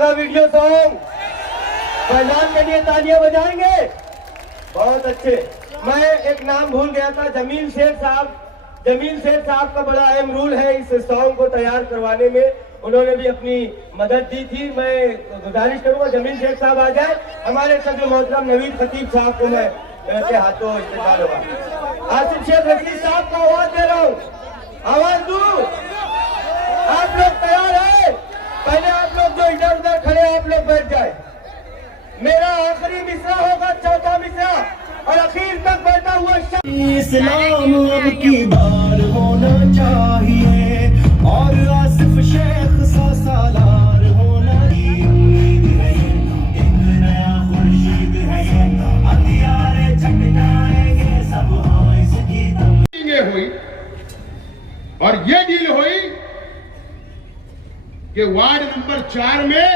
लगा video song? Faizan के लिए तालियां बजाएंगे। बहुत अच्छे। मैं एक नाम भूल गया था, जमील शेख साहब। जमील शेख साहब का बड़ा अहम रोल है इस सॉन्ग को तैयार करवाने में, उन्होंने भी अपनी मदद दी थी। मैं गुजारिश करूंगा जमील शेख साहब आ जाए। हमारे सभी मोहतरम नवीद खतीब साहब को मैं के हाथों इस्तेमाल होगा। आसिफ शेख रशीद साहब को आवाज दे रहा हूँ, आवाज दू। आप लोग तैयार है? पहले आप लोग जो इधर उधर खड़े आप लोग बैठ जाए। मेरा आखिरी मिसरा होगा, चौथा मिसरा, और आखिर तक बैठा हुआ इस्लाम अब की बार होना चाहिए और आसिफ शेख सा सालार होना उम्मीद है, एक नया खुर्शीद है, अंधियारे छट जाएंगे सब इसकी मीटिंगें हुई और ये डील हुई कि वार्ड नंबर 4 में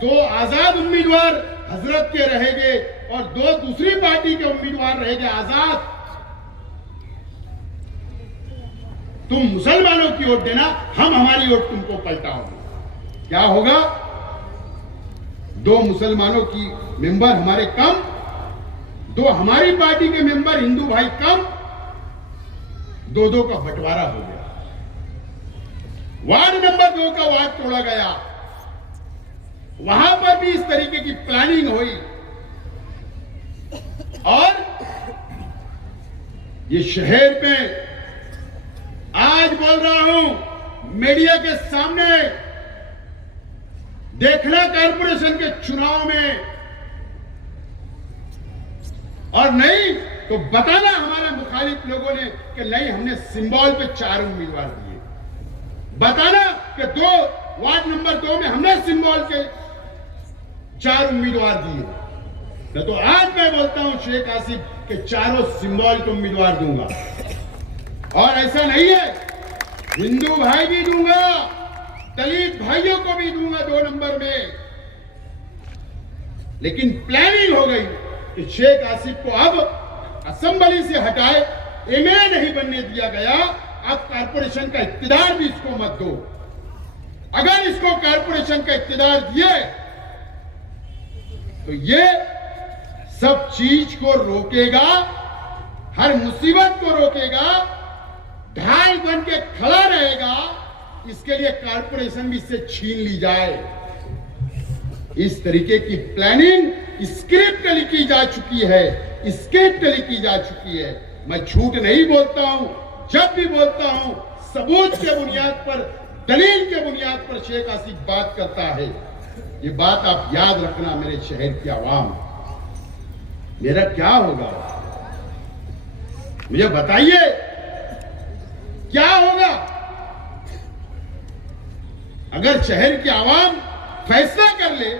2 आजाद उम्मीदवार हजरत के रहेंगे और 2 दूसरी पार्टी के उम्मीदवार रहेंगे आजाद। तुम मुसलमानों की वोट देना, हम हमारी वोट तुमको पलटाओगे। क्या होगा? 2 मुसलमानों की मेंबर हमारे कम, 2 हमारी पार्टी के मेंबर हिंदू भाई कम, 2-2 का बंटवारा हो गया। वार्ड नंबर 2 का वार्ड तोड़ा गया। वहां पर भी इस तरीके की प्लानिंग हुई और ये शहर में आज बोल रहा हूं मीडिया के सामने, देखना कारपोरेशन के चुनाव में, और नहीं तो बताना हमारे मुखालिफ लोगों ने कि नहीं हमने सिंबल पे 4 उम्मीदवार दिए। बताना कि 2 वार्ड नंबर 2 में हमने सिंबल के 4 उम्मीदवार दिए। तो आज मैं बोलता हूं शेख आसिफ के 4 सिंबल के उम्मीदवार दूंगा। और ऐसा नहीं है, हिंदू भाई भी दूंगा, दलित भाइयों को भी दूंगा 2 नंबर में। लेकिन प्लानिंग हो गई कि शेख आसिफ को अब असेंबली से हटाए, एमएलए नहीं बनने दिया गया। अब कारपोरेशन का इख्तियार भी इसको मत दो। अगर इसको कारपोरेशन का इख्तियार दिए तो ये सब चीज को रोकेगा, हर मुसीबत को रोकेगा, ढाल बन के खड़ा रहेगा। इसके लिए कारपोरेशन भी इससे छीन ली जाए। इस तरीके की प्लानिंग स्क्रिप्ट लिखी जा चुकी है, स्क्रिप्ट लिखी जा चुकी है। मैं झूठ नहीं बोलता हूं, जब भी बोलता हूं सबूत के बुनियाद पर, दलील के बुनियाद पर शेख आसिफ बात करता है। ये बात आप याद रखना मेरे शहर की आवाम। मेरा क्या होगा मुझे बताइए, क्या होगा अगर शहर की आवाम फैसला कर ले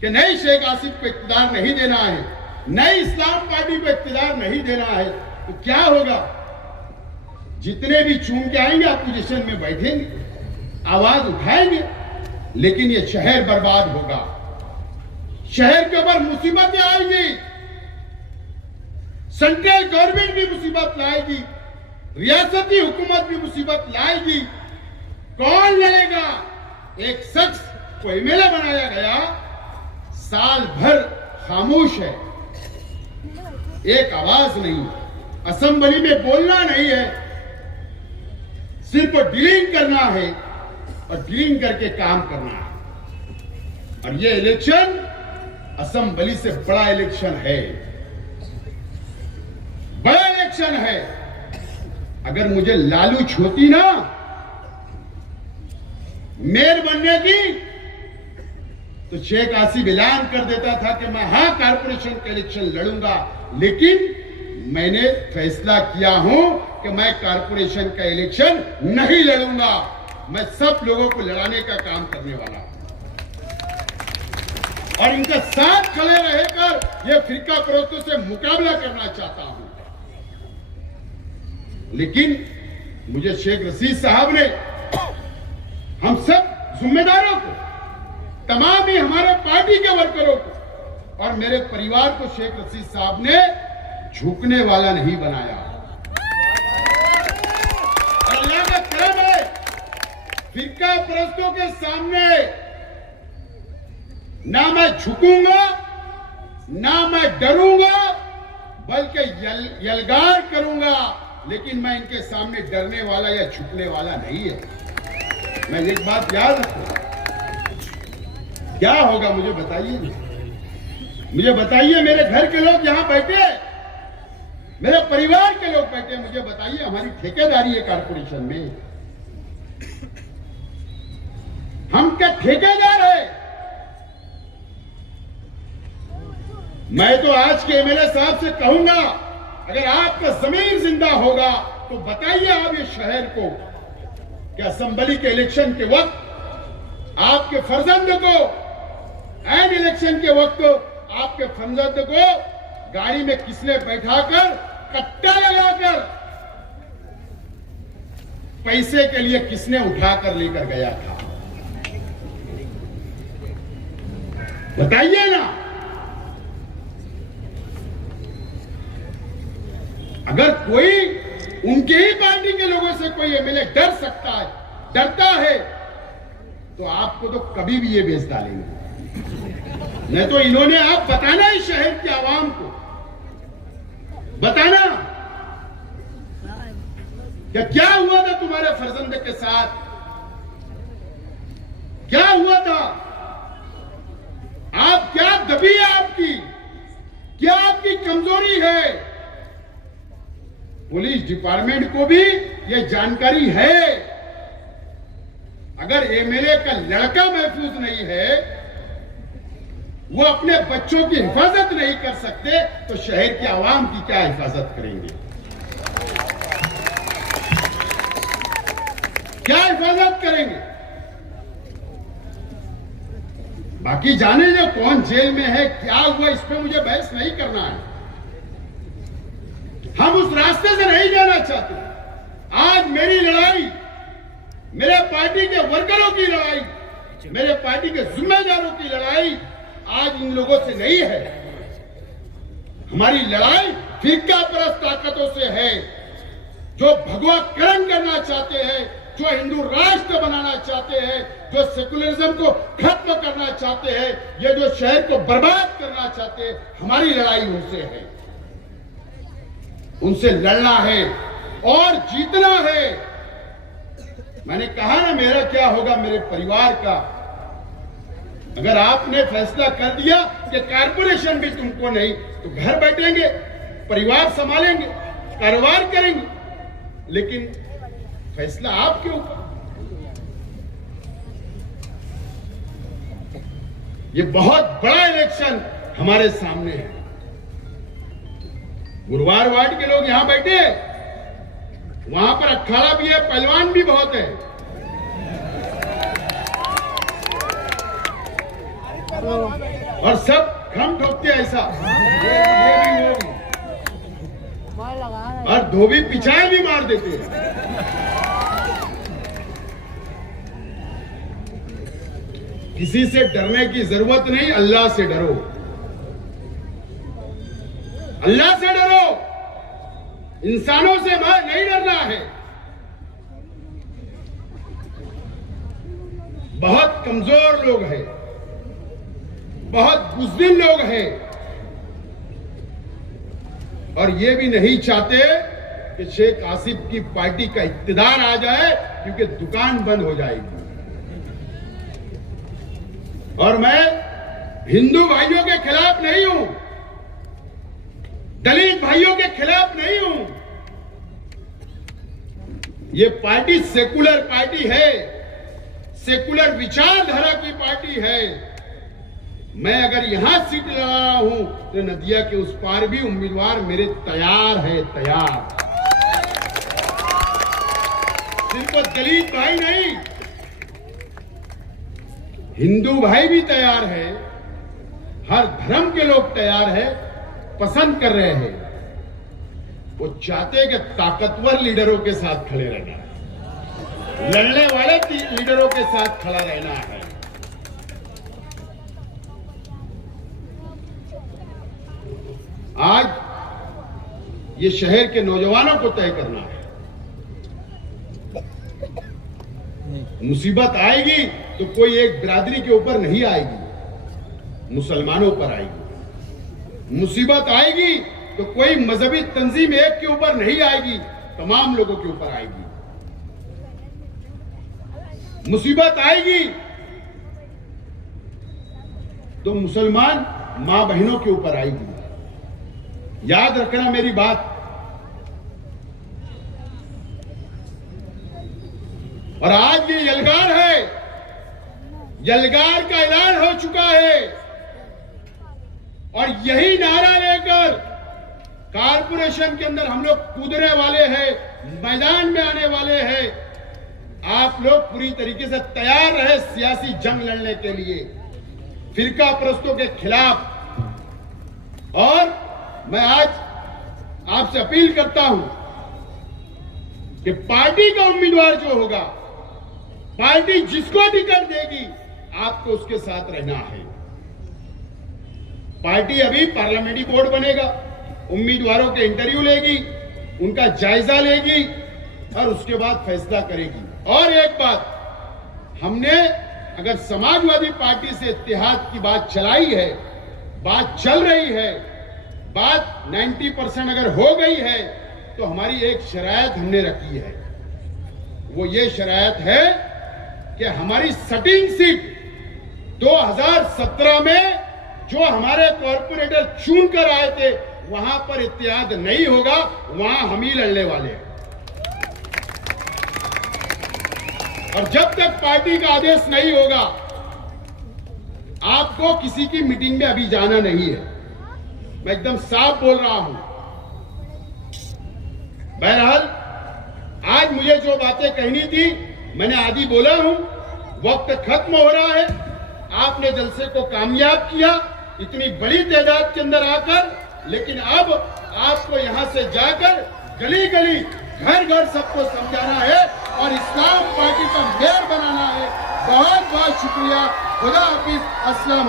कि नहीं शेख आसिफ को इख्तियार नहीं देना है, नई इस्लाम पार्टी को इख्तियार नहीं देना है, तो क्या होगा? जितने भी चुन के आएंगे अपोजिशन में बैठेंगे, आवाज उठाएंगे, लेकिन ये शहर बर्बाद होगा। शहर के ऊपर मुसीबतें आएंगी, सेंट्रल गवर्नमेंट भी मुसीबत लाएगी, रियासती हुकूमत भी मुसीबत लाएगी। कौन लड़ेगा? एक शख्स को एमएलए बनाया गया, साल भर खामोश है, एक आवाज नहीं, असेंबली में बोलना नहीं है, सिर्फ डीलिंग करना है और डीलिंग करके काम करना है। और ये इलेक्शन असेंबली से बड़ा इलेक्शन है, बड़ा इलेक्शन है। अगर मुझे लालूच होती ना मेयर बनने की, तो शेख आसिफ ऐलान कर देता था कि मैं हाँ कारपोरेशन का इलेक्शन लड़ूंगा। लेकिन मैंने फैसला किया हूं कि मैं कारपोरेशन का इलेक्शन नहीं लड़ूंगा, मैं सब लोगों को लड़ाने का काम करने वाला हूं और इनका साथ खड़े रहकर यह फिरका परस्तों से मुकाबला करना चाहता हूं। लेकिन मुझे शेख रशीद साहब ने, हम सब जिम्मेदारों को, तमाम ही हमारे पार्टी के वर्करों को और मेरे परिवार को शेख रशीद साहब ने झुकने वाला नहीं बनाया। अल्लाह का करम है, फिरका परस्तों के सामने ना मैं झुकूंगा, ना मैं डरूंगा, बल्कि यलगार करूंगा, लेकिन मैं इनके सामने डरने वाला या झुकने वाला नहीं है। मैं एक बात याद रखूंगा। क्या होगा मुझे बताइए, मुझे बताइए। मेरे घर के लोग यहां बैठे, मेरे परिवार के लोग बैठे, मुझे बताइए हमारी ठेकेदारी है कारपोरेशन में, हम क्या ठेकेदार है? मैं तो आज के एमएलए साहब से कहूंगा, अगर आपका जमीर जिंदा होगा तो बताइए आप ये शहर को कि असेंबली के इलेक्शन के वक्त आपके फर्जंद को, एन इलेक्शन के वक्त आपके फर्जंद को गाड़ी में किसने बैठाकर, कट्टा लगाकर पैसे के लिए किसने उठाकर लेकर गया था? बताइए ना। अगर कोई उनके ही पार्टी के लोगों से कोई एमएलए डर सकता है, डरता है, तो आपको तो कभी भी ये बेच डालेंगे। नहीं तो इन्होंने, आप बताना इस शहर के आवाम को, बताना क्या हुआ था तुम्हारे फर्जंद के साथ, क्या हुआ था? आप क्या दबी है आपकी, क्या आपकी कमजोरी है? पुलिस डिपार्टमेंट को भी यह जानकारी है। अगर एमएलए का लड़का महफूज नहीं है, वो अपने बच्चों की हिफाजत नहीं कर सकते, तो शहर के आवाम की क्या हिफाजत करेंगे? क्या हिफाजत करेंगे? बाकी जाने जो कौन जेल में है, क्या हुआ, इस पे मुझे बहस नहीं करना है। हम उस रास्ते से नहीं जाना चाहते। आज मेरी लड़ाई, मेरे पार्टी के वर्करों की लड़ाई, मेरे पार्टी के जिम्मेदारों की लड़ाई आज इन लोगों से नहीं है। हमारी लड़ाई फिरका परस्त ताकतों से है, जो भगवाकरण करना चाहते हैं, जो हिंदू राष्ट्र बनाना चाहते हैं, जो सेकुलरिज्म को खत्म करना चाहते हैं, ये जो शहर को बर्बाद करना चाहते हैं। हमारी लड़ाई उनसे है, उनसे लड़ना है और जीतना है। मैंने कहा ना, मेरा क्या होगा, मेरे परिवार का। अगर आपने फैसला कर दिया कि कारपोरेशन भी तुमको नहीं, तो घर बैठेंगे, परिवार संभालेंगे, कारोबार करेंगे, लेकिन फैसला आपके ऊपर। ये बहुत बड़ा इलेक्शन हमारे सामने है। गुरुवार वार्ड के लोग यहां बैठे, वहां पर अखाड़ा भी है, पहलवान भी बहुत है। और सब खम ठोकते ऐसा, और धोबी पिछाए भी मार देते हैं। किसी से डरने की जरूरत नहीं, अल्लाह से डरो, अल्लाह से डरो। इंसानों से नहीं डरना है। बहुत कमजोर लोग हैं, बहुत बुज़दिल लोग हैं, और ये भी नहीं चाहते कि शेख आसिफ की पार्टी का इक़्तिदार आ जाए, क्योंकि दुकान बंद हो जाएगी। और मैं हिंदू भाइयों के खिलाफ नहीं हूं, दलित भाइयों के खिलाफ नहीं हूं। ये पार्टी सेकुलर पार्टी है, सेकुलर विचारधारा की पार्टी है। मैं अगर यहां सीट लगा रहा हूं, तो नदिया के उस पार भी उम्मीदवार मेरे तैयार है, तैयार। सिर्फ दलित भाई नहीं, हिंदू भाई भी तैयार है, हर धर्म के लोग तैयार है, पसंद कर रहे हैं। वो चाहते हैं कि ताकतवर लीडरों के साथ खड़े रहना है, लड़ने वाले लीडरों के साथ खड़ा रहना है। आज ये शहर के नौजवानों को तय करना है। मुसीबत आएगी तो कोई एक बिरादरी के ऊपर नहीं आएगी, मुसलमानों पर आएगी। मुसीबत आएगी तो कोई मजहबी तंजीम एक के ऊपर नहीं आएगी, तमाम लोगों के ऊपर आएगी। मुसीबत आएगी तो मुसलमान मां बहनों के ऊपर आएगी। याद रखना मेरी बात। और आज ये यलगार है, यलगार का ऐलान हो चुका है और यही नारा लेकर कारपोरेशन के अंदर हम लोग कूदने वाले हैं, मैदान में आने वाले हैं। आप लोग पूरी तरीके से तैयार रहे सियासी जंग लड़ने के लिए, फिरका परस्तों के खिलाफ। और मैं आज आपसे अपील करता हूं कि पार्टी का उम्मीदवार जो होगा, पार्टी जिसको टिकट देगी, आपको उसके साथ रहना है। पार्टी अभी पार्लियामेंट्री बोर्ड बनेगा, उम्मीदवारों के इंटरव्यू लेगी, उनका जायजा लेगी और उसके बाद फैसला करेगी। और एक बात, हमने अगर समाजवादी पार्टी से इत्तेहाद की बात चलाई है, बात चल रही है, बात 90% अगर हो गई है, तो हमारी एक शरायत हमने रखी है। वो ये शरायत है कि हमारी सटिंग सीट 2017 में जो हमारे कॉर्पोरेटर चुन कर आए थे, वहां पर इत्तेहाद नहीं होगा, वहां हम ही लड़ने वाले हैं। और जब तक पार्टी का आदेश नहीं होगा, आपको किसी की मीटिंग में अभी जाना नहीं है। मैं एकदम साफ बोल रहा हूं। बहरहाल आज मुझे जो बातें कहनी थी मैंने आधी बोला हूं। वक्त खत्म हो रहा है। आपने जलसे को कामयाब किया इतनी बड़ी तादाद के अंदर आकर, लेकिन अब आपको यहां से जाकर गली गली, घर घर सबको समझाना है और इस्लाम पार्टी का मेयर बनाना है। बहुत बहुत शुक्रिया। खुदा हाफिज। अस्सलाम।